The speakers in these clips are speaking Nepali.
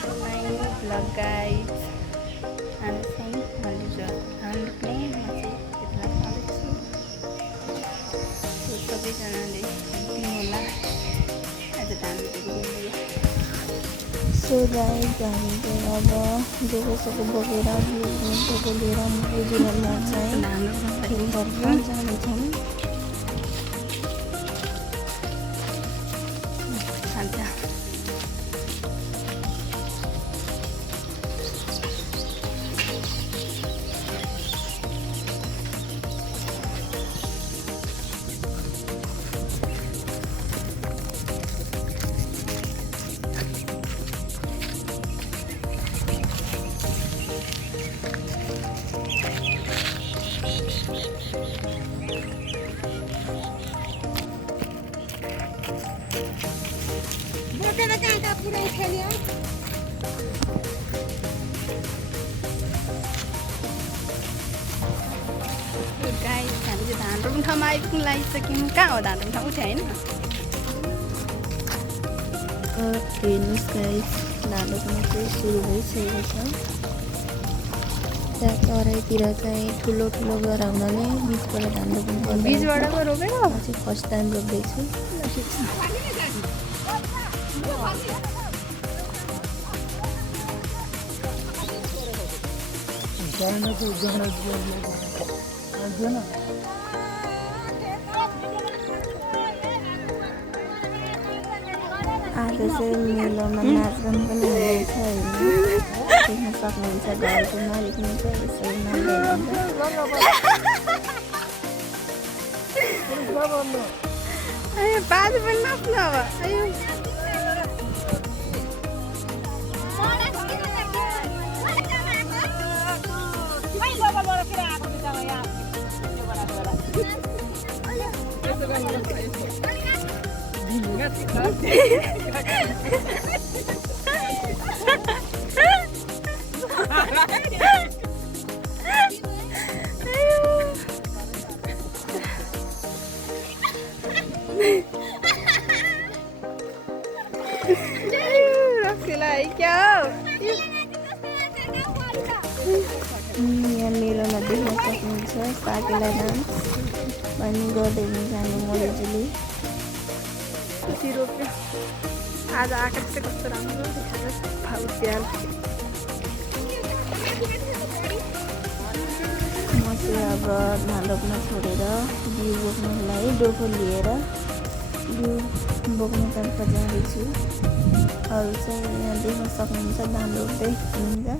माई भ्लग गाइड हामी चाहिँ धान रोप्ने म चाहिँ खेतमा छँदैछु। सबैजनाले हेरिदिनु होला आज धान रोपेको भिडियो। सो गाइस हामी चाहिँ अब जोसोको बोकेर बोकेर बुझिरहेको चाहिँ खेततर्फ जाँदैछौँ। गाइस हामी चाहिँ धान रोप्ने ठाउँमा आइपुग्नु लागिसक्यौँ। कहाँ हो धान रोप्ने ठाउँ? उठ्यो होइन? हेर्नुहोस् गाइस धान रोप्न चाहिँ सुरु भइसकेको छ। त्यहाँ तराईतिर चाहिँ ठुलो ठुलो गरा हुनाले बिचबाट धान रोप्नु पर्छ। बिचबाट पो रोपेको? म चाहिँ फर्स्ट टाइम रोप्दैछु। आज चाहिँ मेलोमा नाचगान पनि हुनेछ होइन, देख्न सक्नुहुन्छ। घरको मालिकले चाहिँ यसरी नाच्दै बाजे पनि नाच्नु अब। यहाँ मेलोमा देख्न सक्नुहुन्छ साकेला डान्स पनि गर्दै जानु मलेजुली। कति रोप्यो आज आकाश चाहिँ कस्तो राम्रो देखाएको फाउस्याल। म चाहिँ अब धान रोप्न छोडेर बिउ बोक्नको लागि डोको लिएर बिउ बोक्नतर्फ जाँदैछु। अरू चाहिँ यहाँ देख्न सक्नुहुन्छ धान रोप्दै हुनुहुन्छ।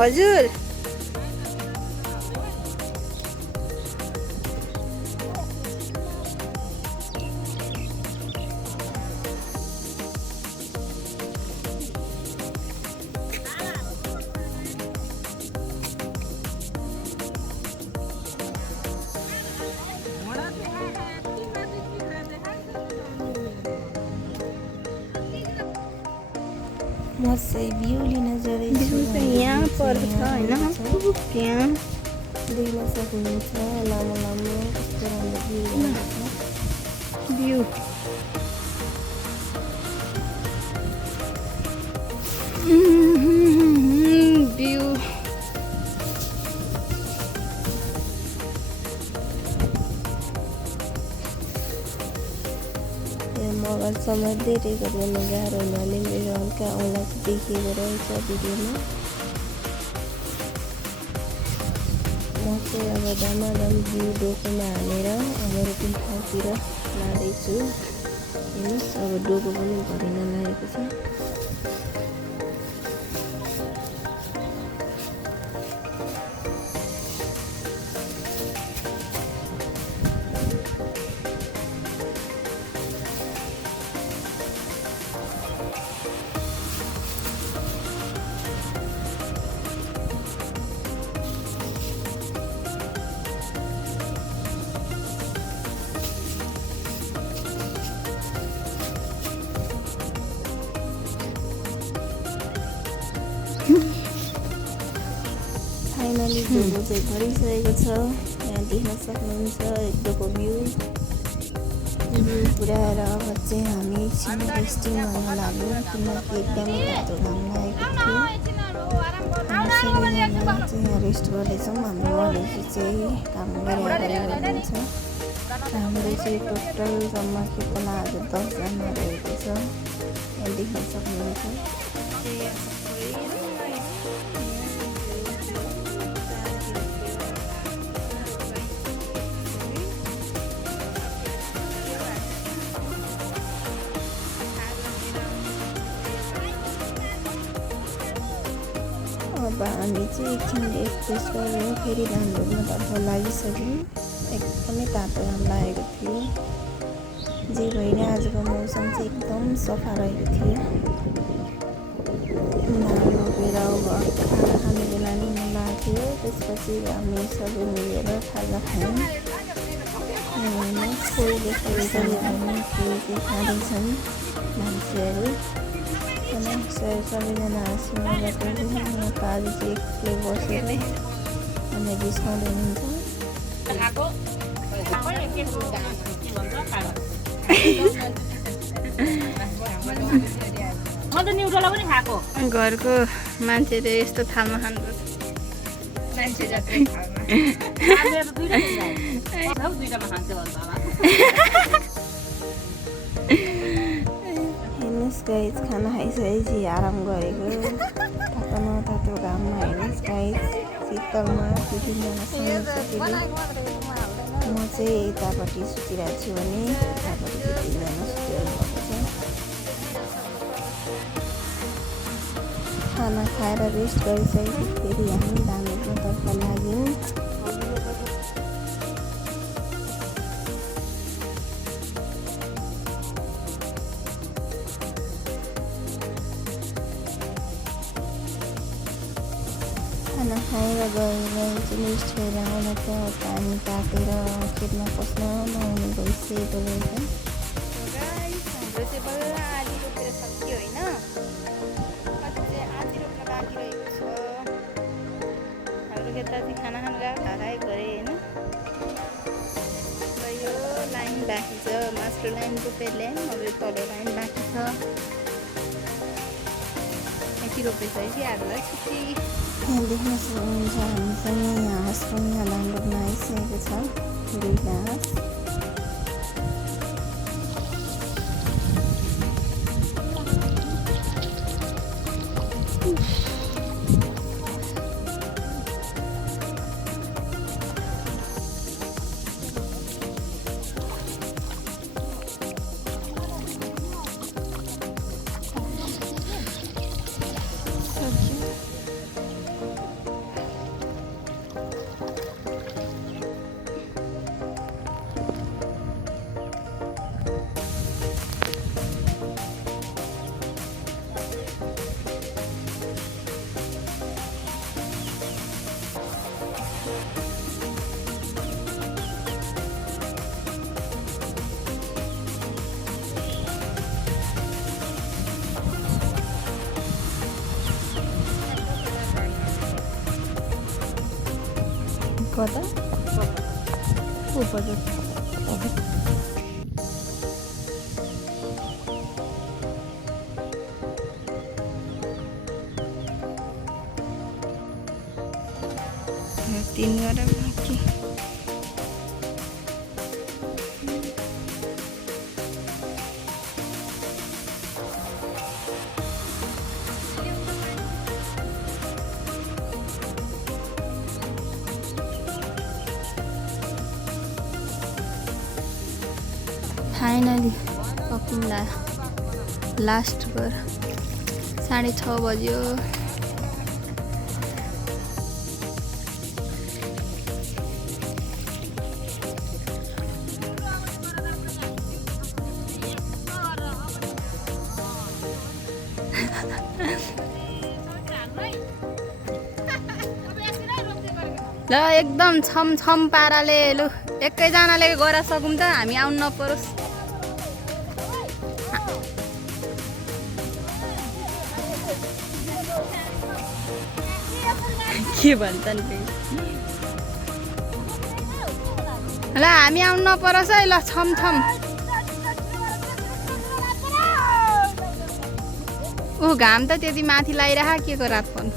हजुर म चाहिँ बिउ लिन जाँदैछु। यहाँ पर्छ होइन, त्यहाँ देख्न सक्नुहुन्छ लामो लामो कस्तो राम्रो बिउ। बिउ मगर समझ्दै रेकर्ड गर्न गाह्रो हुनाले मेरो हल्का औँला देखिएको रहेछ भिडियोमा। म चाहिँ अब धमाधम बिउ डोकोमा हालेर अब रोप्ने ठाउँतिर लाँदैछु। हेर्नुहोस् अब डोको पनि भरिन लागेको छ। फाइनली डोको चाहिँ भरिसकेको छ। यहाँ देख्न सक्नुहुन्छ एकदमको भ्यू पुऱ्याएर अब चाहिँ हामी एकछिन रेस्टिङ गर्न लाग्यौँ किनकि एकदमै तातो घाम लागेको थियो। हामी सबैजना चाहिँ यहाँ रेस्ट गर्दैछौँ। हाम्रो वालेसी चाहिँ काम गरेर हुनुहुन्छ। हाम्रो चाहिँ टोटल जम्मा केटाला आज 10 जना रहेको छ। यहाँ देख्न सक्नुहुन्छ। अब हामी चाहिँ एकछिन रेस्ट गरेर फेरि धानरोप्नतर्फ लागिसक्यौँ। एकदमै तातो घाम लागेको थियो। जे भएर आजको मौसम चाहिँ एकदम सफा रहेको थियो। धान रोपेर अब खाना खाने बेला नि लागेको थियो। त्यसपछि हामी सबै मिलेर खाजा खायौँ। कोहीले कोही गरिरहने कोही खाँदैछन् मान्छेहरू। सबैजना हाँसी मजाक गर्दै पारी चाहिँ एक्लै बसेर अनि बिसाउँदै हुन्छ। घरको मान्छेले यस्तो थालमा खानुपर्छ। हेर्नुहोस् गाइस, खाना खाइसकेपछि आराम गरेको तातो न तातो घाममा हेर्नुहोस् गाइस, शीतलमा 2-3 जना म चाहिँ यतापट्टि सुतिरहेको छु भने यतापट्टि 2-3 जना सुतिरहनु भएको छ। खाना खाएर रेस्ट गरिसकेपछि फेरि हामी धान रोप्नतर्फ लाग्यौँ। खाना खाएर गएर चाहिँ रेस्ट गरेर आउँदा चाहिँ पानी तातेर खेतमा पस्न नहुने भइसकेको रहेछ। हाम्रो चाहिँ बल्ल आधी रोपेर सक्यो होइन, अझै चाहिँ आधी रोप्न बाँकी रहेको छ। हाम्रो खेतमा चाहिँ खाना खानु गएको हराइ गरे होइन। र यो लाइन बाँकी छ, मास्टर लाइन रोपेर ल्यायौँ। अब यो तल्लो लाइन बाँकी छ। यति रोपेपछि आधीलाई छुट्टी। यहाँ देख्न सक्नुहुन्छ हामीसँग यहाँ हाँस पनि यहाँ धान रोप्न आइसकेको छ। 2 हाँस। कता ऊपर 3 गरेर बाँकी। फाइनली सकिँदा लास्ट गर 6:30 बज्यो। ल एकदम छम पाराले लु एकैजनाले गएर सकौँ त, हामी आउनु नपरोस्। के भन्छन् फेरि ल हामी आउनु नपरोस् है ल छमछम ऊ घाम त त्यति माथि लगाइरह के को रात पर्नु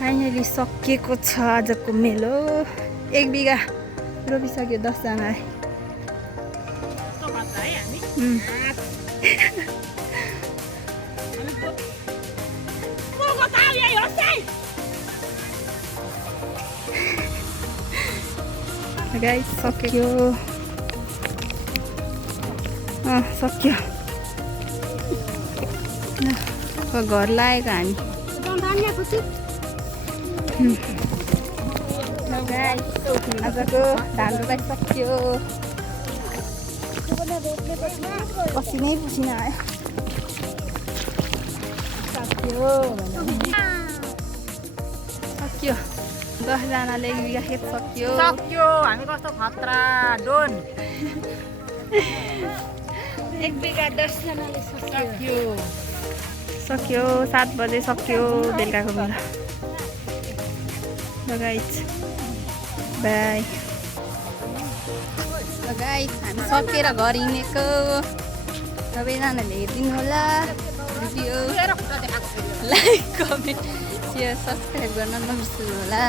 फाइनली सकिएको छ आजको मेलो 1 बिघा रोपिसक्यो 10 जनाले गाइस सक्यो सक्यो घर लागेको हामी आजको धान रोपाइ सक्यो पसिनै पसिना आयो सक्यो 10 जनाले 1 बिघा खेत सक्यो हामी कस्तो खतरा डोन 1 बिघा 10 जनाले सक्यो 7 बजे सक्यो बेलुकाको बेला गाइस बाई गाइस हामी सकेर घर हिँडेको सबैजनाले हेरिदिनु होला video like comment share subscribe गर्न नबिर्सनु होला